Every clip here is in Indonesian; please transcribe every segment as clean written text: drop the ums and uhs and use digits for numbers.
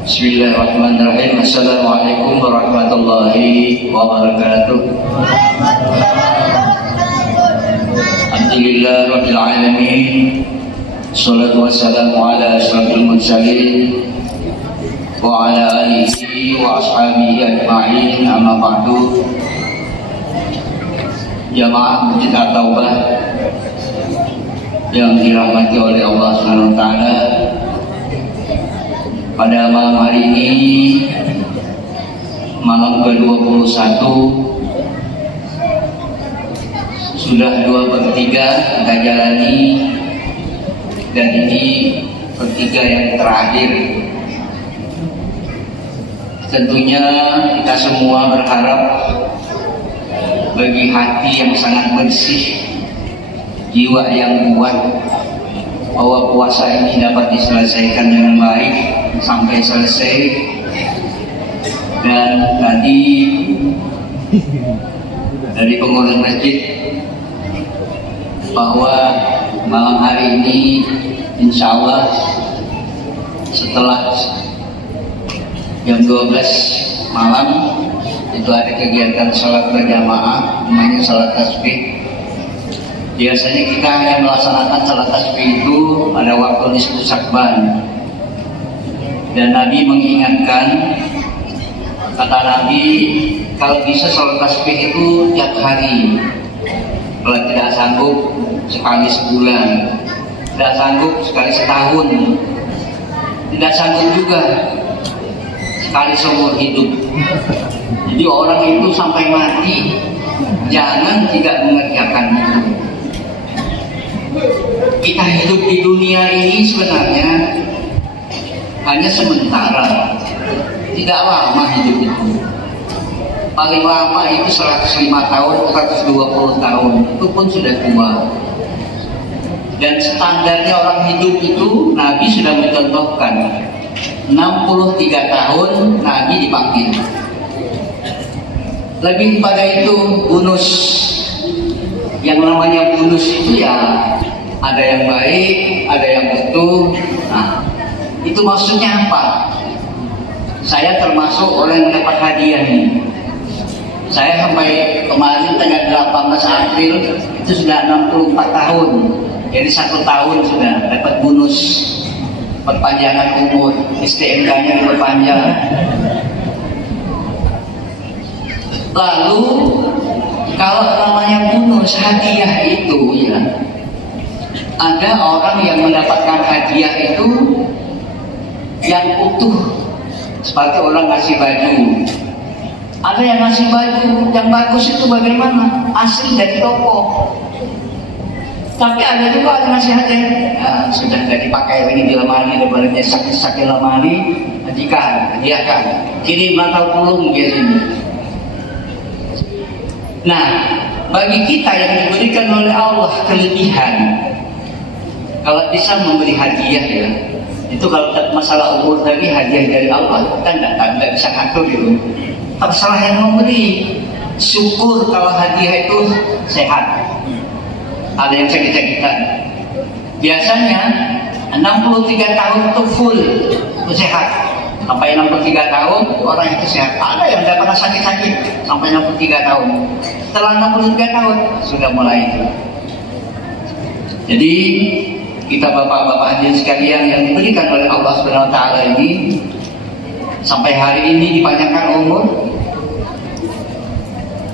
Bismillahirrahmanirrahim. Assalamualaikum warahmatullahi wabarakatuh. Alhamdulillah rabbil alamin. Shalatu wassalamu ala asyrafil mursalin wa ala alihi wa ashabihi ajma'in. Amma ba'du. Jamaah Masjid At-Taubah yang dirahmati oleh Allah Subhanahu wa taala, pada malam hari ini, malam ke-21, sudah 2/3 kita jalani, dan ini ketiga yang terakhir. Tentunya kita semua berharap bagi hati yang sangat bersih, jiwa yang kuat, bahwa puasa ini dapat diselesaikan dengan baik sampai selesai. Dan tadi dari pengurus masjid bahwa malam hari ini insya Allah setelah jam 12 malam itu ada kegiatan sholat berjamaah, namanya sholat tasbih. Biasanya kita hanya melaksanakan sholat tasbih itu pada waktu nisfu Sya'ban. Dan Nabi mengingatkan, kata Nabi, kalau bisa sholat tasbih itu tiap hari. Kalau tidak sanggup, sekali sebulan. Tidak sanggup, sekali setahun. Tidak sanggup juga, sekali seumur hidup. Jadi orang itu sampai mati jangan tidak mengerjakan itu. Kita hidup di dunia ini sebenarnya hanya sementara, tidak lama hidup itu. Paling lama itu 105 tahun, 120 tahun, itu pun sudah tua. Dan standarnya orang hidup itu Nabi sudah mencontohkan, 63 tahun Nabi dipanggil. Lebih pada itu bonus. Yang namanya bonus itu ya ada yang baik, ada yang butuh. Nah, itu maksudnya apa? Saya termasuk orang yang mendapat hadiah ini. Saya sampai kemarin tanggal 18 April itu sudah 64 tahun. Jadi 1 tahun sudah dapat bonus perpanjangan umur, STNK-nya diperpanjang. Lalu kalau namanya bonus hadiah itu ya, ada orang yang mendapatkan hadiah itu yang utuh, seperti orang ngasih baju. Ada yang ngasih baju yang bagus itu bagaimana? Asli dari toko. Tapi ada juga yang ngasih hadiah, sudah tidak dipakai lagi di lemari, daripada sakit-sakit lemari, hadiahkan, kirim atau pulung biasanya. Nah, bagi kita yang diberikan oleh Allah kelebihan, kalau bisa memberi hadiah ya, itu kalau masalah umur tadi hadiah dari Allah, kita tidak bisa ngatur itu. Terserah yang memberi. Syukur kalau hadiah itu sehat. Ada yang sakit-sakitan. Biasanya 63 tahun itu full, itu sehat. Sampai 63 tahun orang itu sehat. Ada yang tidak pernah sakit-sakit sampai 63 tahun. Setelah 63 tahun sudah mulai itu. Jadi kita bapak-bapak hadirin sekalian yang diberikan oleh Allah Subhanahu wa taala ini, sampai hari ini dipanjangkan umur,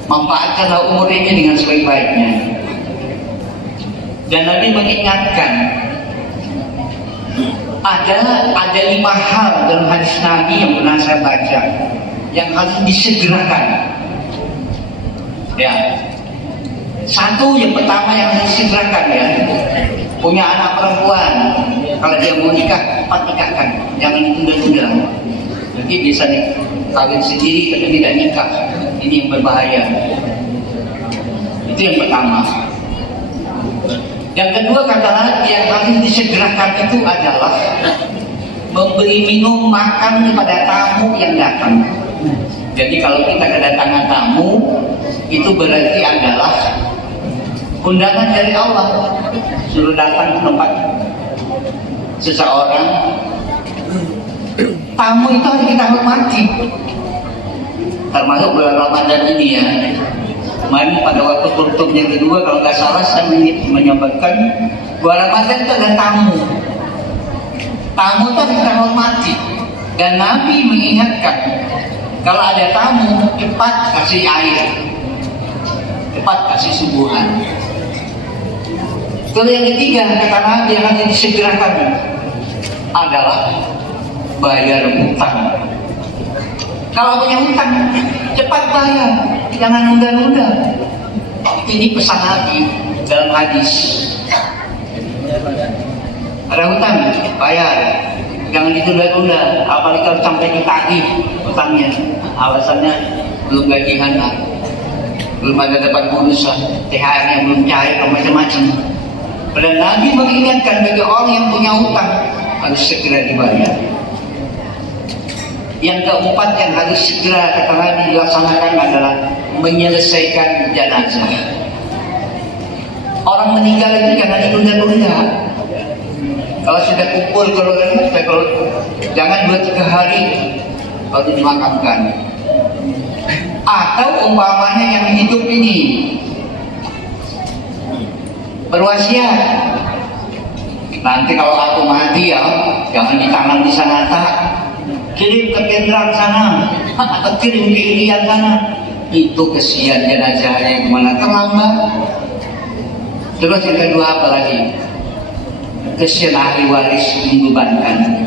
manfaatkanlah umur ini dengan sebaik-baiknya. Dan Nabi mengingatkan, ada 5 hal dalam hadis Nabi yang pernah saya baca yang harus disegerakan. Ya, satu yang pertama yang harus disegerakan ya, punya anak perempuan, kalau dia mau nikah, cepat nikahkan, jangan ditunda-tunda. Jadi bisa kawin sendiri tapi tidak nikah, ini yang berbahaya. Itu yang pertama. Yang kedua, kata yang harus disegerakan itu adalah memberi minum makan kepada tamu yang datang. Jadi kalau kita kedatangan tamu, itu berarti adalah undangan dari Allah, suruh datang ke tempat seseorang Tamu itu harus kita hormati. Termasuk bulan Ramadan ini ya. Kemarin pada waktu kultum yang kedua kalau nggak salah saya menyampaikan bulan Ramadan itu ada tamu. Tamu itu harus kita hormati. Dan Nabi mengingatkan kalau ada tamu cepat kasih air, cepat kasih subuhan. Terus yang ketiga kata Nabi yang harus disegerakan adalah bayar hutang. Kalau punya hutang cepat bayar, jangan nunda-nunda. Ini pesan Nabi dalam hadis. Ada hutang bayar, jangan ditunda-tunda. Apalagi kalau sampai ditagih hutangnya, alasannya belum gajian, belum ada dapat bonus, THR-nya belum cair, macam-macam. Dan Nabi mengingatkan bagi orang yang punya hutang harus segera dibayar. Yang keempat yang harus segera kata Nabi dilaksanakan adalah menyelesaikan jenazah. Orang meninggal itu jangan ditunda-tunda. Kalau sudah kumpul kalau jangan 2-3 hari baru dimakamkan. Atau umpamanya yang hidup ini berwasiat, nanti kalau aku mati ya jangan ditanam di sana, tak kirim ke Kendrang sana atau kirim ke Irian sana. Itu kesian jenazahnya kemana, terlambat. Terus yang kedua apa lagi? Kesian ahli waris membebankan.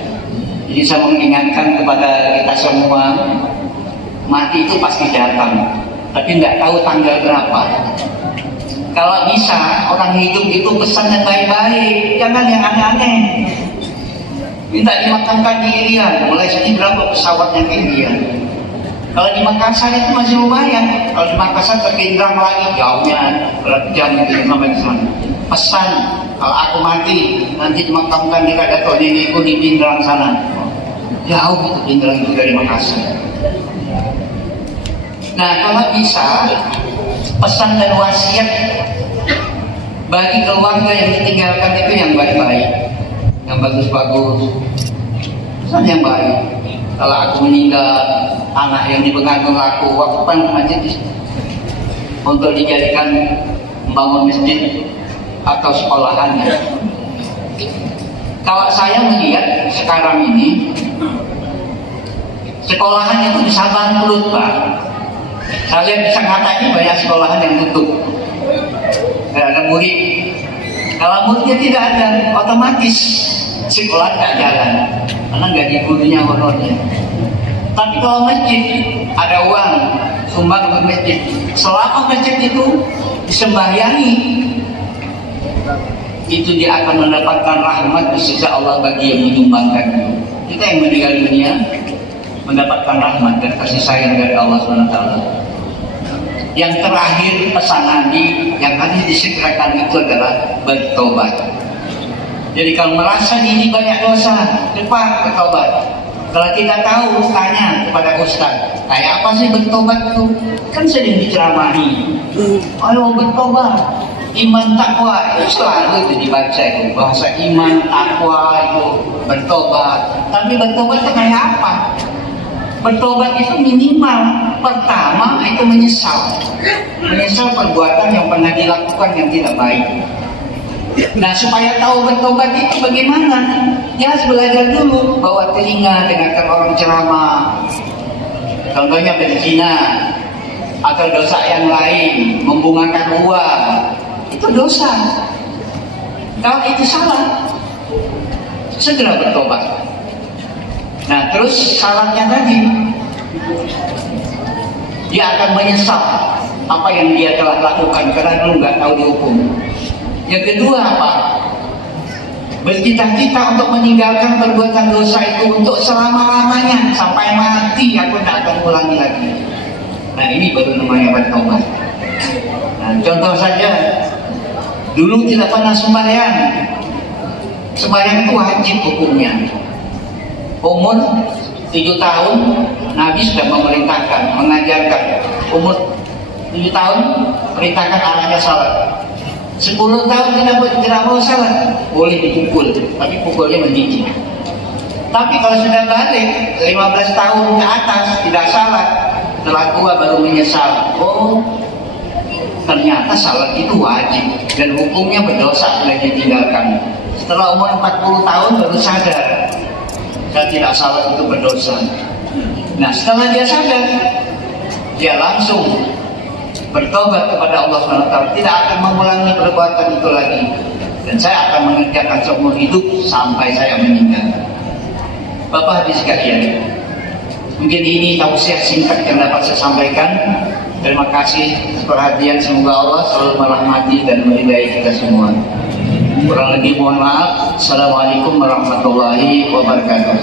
Jadi saya mengingatkan kepada kita semua, mati itu pasti datang, tapi nggak tahu tanggal berapa. Kalau bisa orang hidup itu pesan yang baik-baik, jangan yang aneh-aneh. Minta dimakamkan di Irian, mulai sini berapa pesawatnya ke Irian. Kalau di Makassar itu masih lumayan. Kalau di Makassar ke Kendrang lagi jauhnya berapa jam itu sampai di sana. Pesan kalau aku mati nanti dimakamkan di Kadato nenekku di Kendrang sana. Jauh itu Kendrang itu dari Makassar. Nah kalau bisa pesan dan wasiat bagi keluarga yang ditinggalkan itu yang baik-baik, yang bagus-bagus, pesan yang baik. Kalau aku meninggal, anak yang dipegang aku wakafkan masjid untuk dijadikan membangun masjid atau sekolahannya. Kalau saya melihat sekarang ini sekolahan itu bisa bangkrut, Pak. Saya lihat di Jakarta ini banyak sekolahan yang tutup, tidak ada murid. Kalau muridnya tidak ada, otomatis sekolah tidak jalan karena gaji gurunya honornya. Tapi kalau masjid ada uang sumbang ke masjid, selama masjid itu disembahyangi, itu dia akan mendapatkan rahmat di sisi Allah bagi yang menyumbangkan. Kita yang meninggal dunia mendapatkan rahmat dan kasih sayang dari Allah SWT. Yang terakhir pesan Nabi yang harus disegerakan itu adalah bertobat. Jadi kalau merasa diri banyak dosa, cepat bertobat. Kalau kita tahu, tanya kepada Ustaz, kayak apa sih bertobat itu? Kan sering diceramahi. Ayo bertobat, iman takwa itu selalu itu dibaca itu bahasa iman takwa itu bertobat. Tapi bertobat itu kayak apa? Bertobat itu minimal pertama itu menyesal perbuatan yang pernah dilakukan yang tidak baik. Nah supaya tahu bertobat itu bagaimana, dia harus belajar dulu bawa telinga dengarkan orang ceramah, contohnya berzina atau dosa yang lain, membungakan uang, itu dosa. Kalau itu salah, segera bertobat. Nah terus syaratnya tadi, dia akan menyesal apa yang dia telah lakukan karena dulu nggak tahu dihukum. Yang kedua apa? Bercita-cita untuk meninggalkan perbuatan dosa itu untuk selama-lamanya sampai mati, aku tidak akan ulangi lagi. Nah ini baru namanya bertobat. Nah contoh saja, dulu tidak pernah sembahyang. Sembahyang itu wajib hukumnya. Umur 7 tahun Nabi sudah memerintahkan, mengajarkan. Umur 7 tahun perintahkan anaknya salat. 10 tahun tidak mau salat, boleh dipukul, tapi pukulnya mendidik. Tapi kalau sudah balik 15 tahun ke atas tidak salah, setelah tua baru menyesal. Oh, ternyata salat itu wajib dan hukumnya berdosa bila ditinggalkan. Setelah umur 40 tahun baru sadar dan tidak salat itu berdosa. Nah, setelah dia sadar, dia langsung bertobat kepada Allah SWT, tidak akan mengulangi perbuatan itu lagi, dan saya akan mengerjakan seumur hidup sampai saya meninggal. Bapak hadis sekalian, mungkin ini tausiah singkat yang dapat saya sampaikan. Terima kasih perhatian, semoga Allah selalu merahmati dan meridai kita semua. Kurang lebih mohon maaf. Assalamualaikum warahmatullahi wabarakatuh.